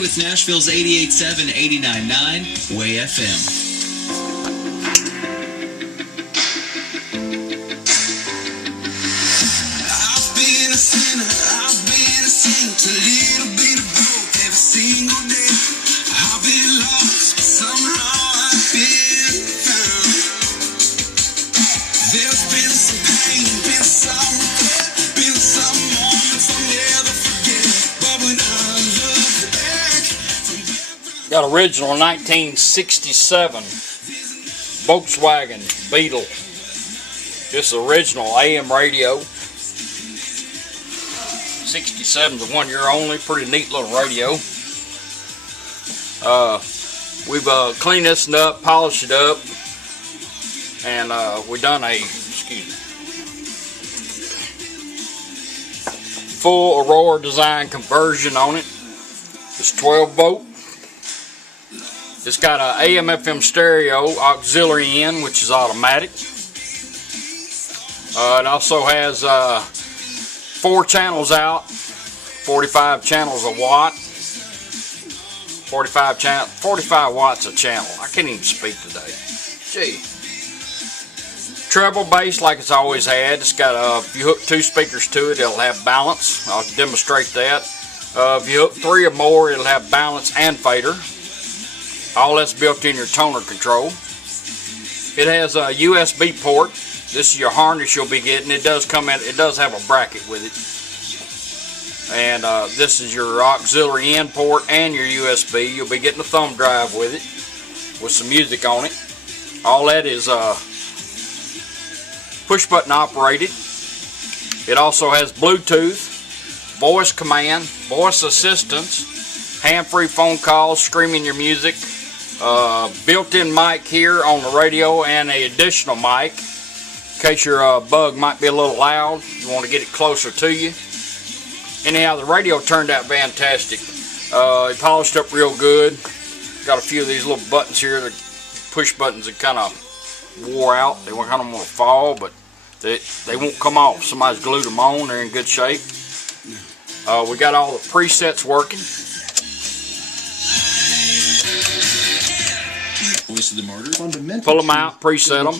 With Nashville's 88.7, 89.9 Way FM. I've been a sinner, I've been a saint, a little bit of both every single day. I've been lost, but somehow I've been found. There's been some pain, been some regret, been some moments I'll never forget. But when I look back from Got original 1967 Volkswagen Beetle. This is original AM radio. 67 is 1 year only. Pretty neat little radio. We've cleaned this up, polished it up, and we done a full Aurora Design conversion on it. It's 12 volt. It's got a AM FM stereo auxiliary in, which is automatic. It also has 4 channels out, 45 channels a watt, 45 watts a channel. I can't even speak today. Gee. Treble bass like it's always had. It's got if you hook 2 speakers to it, it'll have balance. I'll demonstrate that. If you hook 3 or more, it'll have balance and fader. All that's built in your toner control. It has a USB port. This is your harness you'll be getting. It does come in. It does have a bracket with it. And this is your auxiliary in port and your USB. You'll be getting a thumb drive with it, with some music on it. All that is push button operated. It also has Bluetooth, voice command, voice assistance, hand-free phone calls, streaming your music, built-in mic here on the radio, and an additional mic in case your Bug might be a little loud. You want to get it closer to you. Anyhow, the radio turned out fantastic. It polished up real good. Got a few of these little buttons here, the push buttons that kind of wore out. They kind of want to fall, but they won't come off. Somebody's glued them on. They're in good shape. We got all the presets working. Voice of the Martyr. Pull them out, preset them.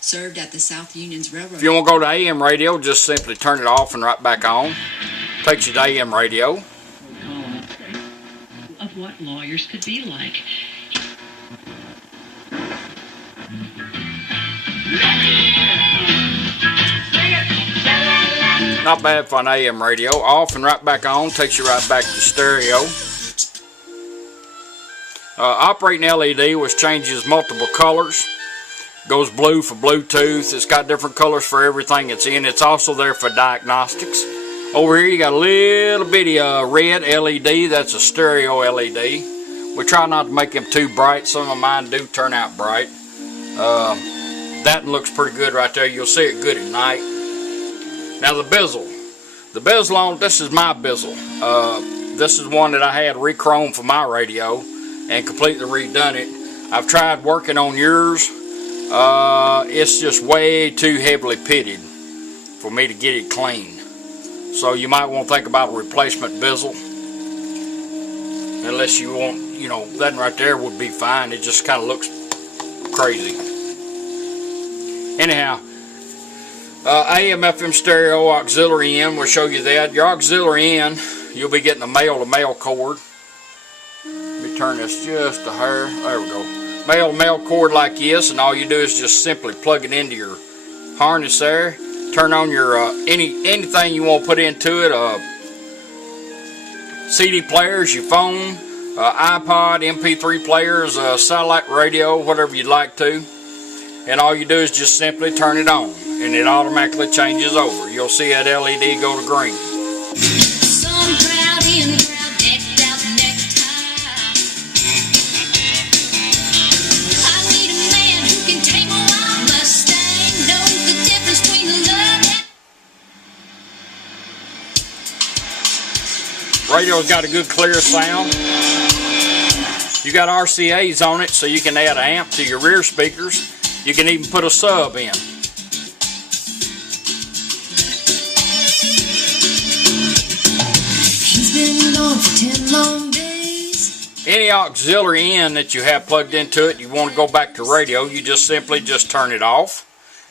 Served at the South Union's Railroad. If you want to go to AM radio, just simply turn it off and right back on. Takes you to AM radio. Of what lawyers could be like. Not bad for an AM radio. Off and right back on. Takes you right back to stereo. Operating LED, which changes multiple colors. Goes blue for Bluetooth. It's got different colors for everything it's in. It's also there for diagnostics. Over here you got a little bitty red LED. That's a stereo LED. We try not to make them too bright. Some of mine do turn out bright. That looks pretty good right there. You'll see it good at night. Now the bezel. The bezel on, this is my bezel. This is one that I had re-chromed for my radio and completely redone it. I've tried working on yours. It's just way too heavily pitted for me to get it clean. So you might want to think about a replacement bezel. Unless you want, you know, that right there would be fine. It just kind of looks crazy. Anyhow, AM FM stereo auxiliary in, we'll show you that. Your auxiliary in, you'll be getting a male-to-male cord. Let me turn this just a hair. There we go. Male-to-male cord like this, and all you do is just simply plug it into your harness there. Turn on your anything you want to put into it. CD players, your phone, iPod, MP3 players, satellite radio, whatever you'd like to. And all you do is just simply turn it on, and it automatically changes over. You'll see that LED go to green. Some crowd in the crowd decked out necktie. I need a man who can tame a wild Mustang, knows the difference between love and... Radio's got a good clear sound. You got RCAs on it, so you can add an amp to your rear speakers. You can even put a sub in. He's been alone for 10 long days. any auxiliary in that you have plugged into it, you want to go back to radio, you just simply turn it off.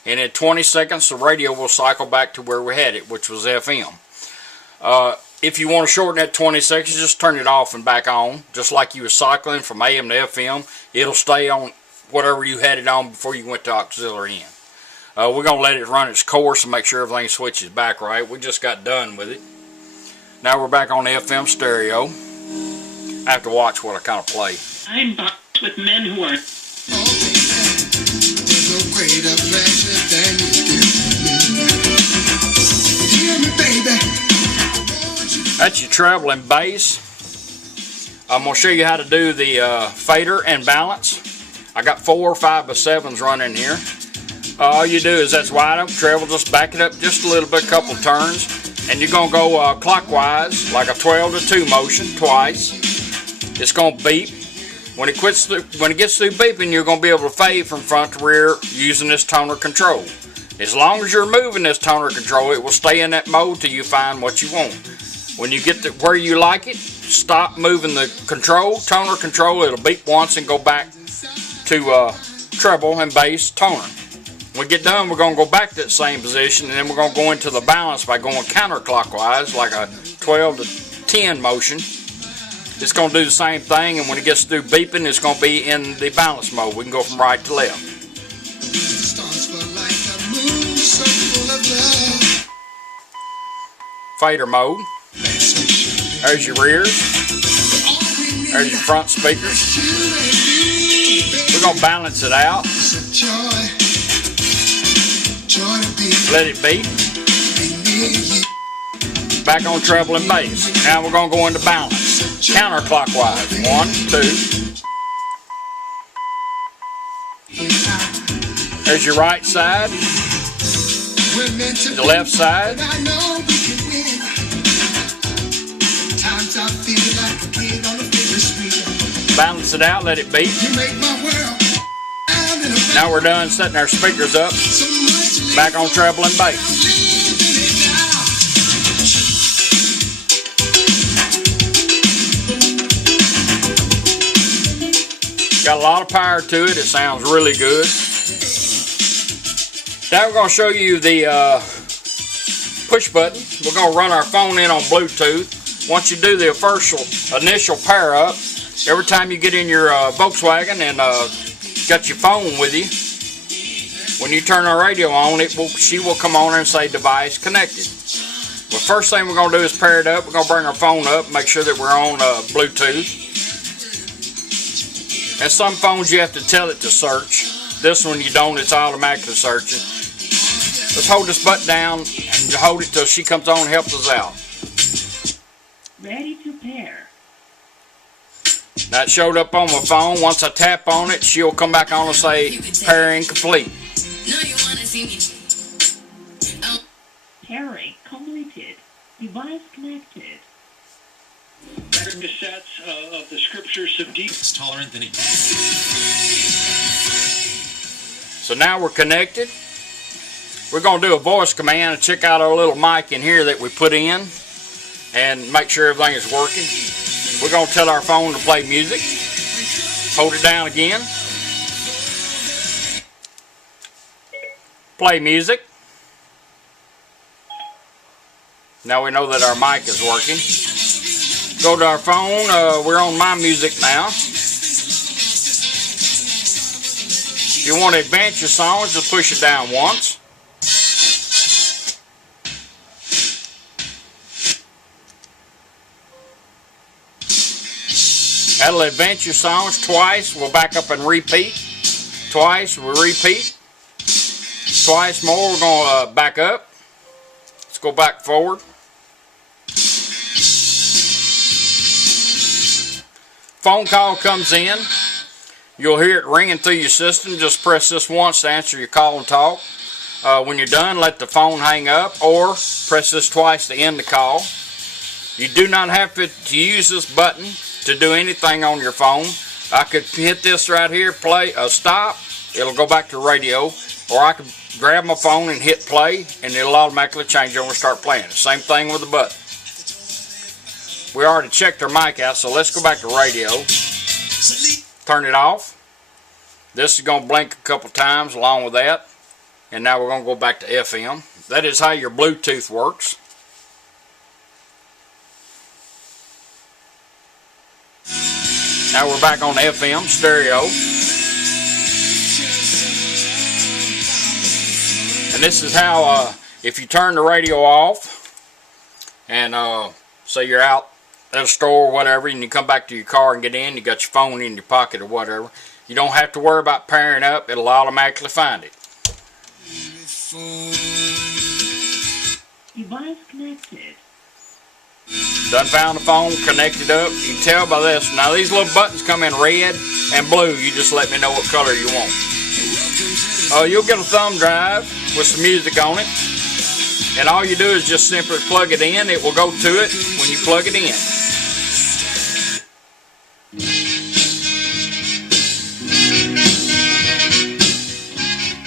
And in 20 seconds, the radio will cycle back to where we had it, which was FM. If you want to shorten that 20 seconds, just turn it off and back on. Just like you were cycling from AM to FM, it'll stay on whatever you had it on before you went to auxiliary in. We're going to let it run its course and make sure everything switches back right. We just got done with it. Now we're back on the FM stereo. I have to watch what I kind of play. I'm boxed with men who are... There's no greater pleasure than you give me. Hear me, baby. That's your treble and bass. I'm going to show you how to do the fader and balance. I got 4 5x7s running here. All you do is that's wide open treble, just back it up just a little bit, a couple turns, and you're going to go clockwise, like a 12 to 2 motion, twice. It's going to beep. When it gets through beeping, you're going to be able to fade from front to rear using this toner control. As long as you're moving this toner control, it will stay in that mode till you find what you want. When you get to where you like it, stop moving the toner control. It'll beep once and go back to treble and bass toner. When we get done, we're going to go back to that same position, and then we're going to go into the balance by going counterclockwise, like a 12 to 10 motion. It's going to do the same thing, and when it gets through beeping, it's going to be in the balance mode. We can go from right to left. Fader mode. There's your rears. There's your front speakers. We're going to balance it out. Let it beat. Back on treble and bass. Now we're going to go into balance. Counterclockwise. 1, 2. There's your right side. The left side. Balance it out, let it beat. Now we're done setting our speakers up. Back on treble and bass. Got a lot of power to it. It sounds really good. Now we're going to show you the push button. We're going to run our phone in on Bluetooth. Once you do the initial pair up, every time you get in your Volkswagen and got your phone with you, when you turn our radio on, she will come on and say device connected. The first thing we're going to do is pair it up. We're going to bring our phone up, make sure that we're on Bluetooth. And some phones you have to tell it to search. This one you don't, it's automatically searching. Let's hold this button down and hold it till she comes on and helps us out. Ready to pair. That showed up on my phone. Once I tap on it, she'll come back on and say pairing complete. Pairing completed. Device connected. Cassettes of the scriptures of deep tolerant than So now we're connected. We're going to do a voice command and check out our little mic in here that we put in and make sure everything is working. We're going to tell our phone to play music. Hold it down again. Play music. Now we know that our mic is working. Go to our phone. We're on My Music now. If you want to advance your songs, just push it down once. That'll advance your songs twice. We'll back up and repeat. Twice, we'll repeat. Twice more, we're going to back up. Let's go back forward. Phone call comes in. You'll hear it ringing through your system. Just press this once to answer your call and talk. When you're done, let the phone hang up or press this twice to end the call. You do not have to use this button to do anything on your phone. I could hit this right here, play, stop. It'll go back to radio. Or I could grab my phone and hit play and it'll automatically change over and start playing. Same thing with the button. We already checked our mic out, so let's go back to radio. Turn it off. This is going to blink a couple times along with that. And now we're going to go back to FM. That is how your Bluetooth works. Now we're back on FM stereo. And this is how, if you turn the radio off and say you're out at a store or whatever, and you come back to your car and get in, you got your phone in your pocket or whatever, you don't have to worry about pairing up. It'll automatically find it. Device connected. Done found the phone, connected up. You can tell by this. Now these little buttons come in red and blue. You just let me know what color you want. You'll get a thumb drive with some music on it. And all you do is just simply plug it in. It will go to it when you plug it in.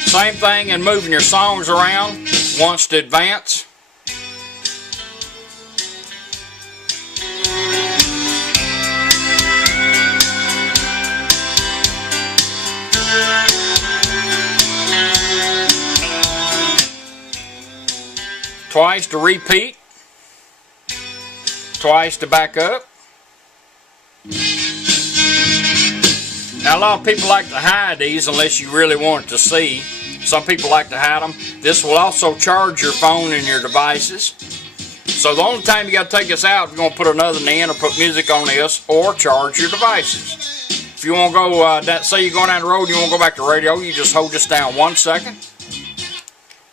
Same thing in moving your songs around. Wants to advance. Twice to repeat. Twice to back up. Now a lot of people like to hide these unless you really want to see. Some people like to hide them. This will also charge your phone and your devices. So the only time you got to take this out, if you're going to put another in or put music on this or charge your devices. If you want to go, say you're going down the road and you want to go back to radio, you just hold this down 1 second.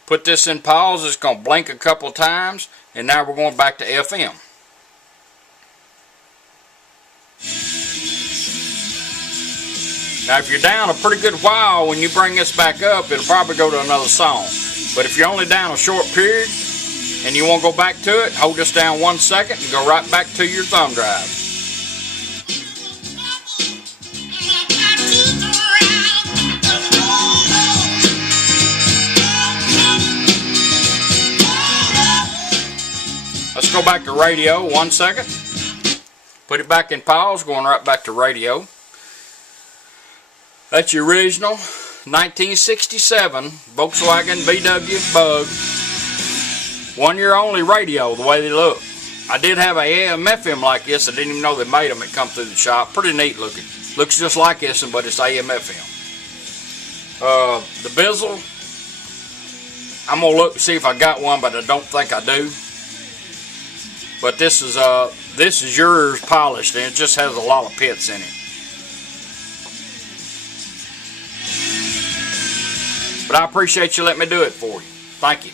Put this in pause. It's going to blink a couple of times. And now we're going back to FM. Now if you're down a pretty good while, when you bring this back up, it'll probably go to another song. But if you're only down a short period and you want to go back to it, hold this down 1 second and go right back to your thumb drive. Let's go back to radio 1 second. Put it back in pause, going right back to radio. That's your original 1967 Volkswagen Bug. 1 year only radio, the way they look. I did have a AM FM like this. I didn't even know they made them. It come through the shop. Pretty neat looking. Looks just like this, but it's AM FM. The bezel, I'm going to look and see if I got one, but I don't think I do. But this is yours polished, and it just has a lot of pits in it. But I appreciate you letting me do it for you. Thank you.